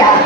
Yeah.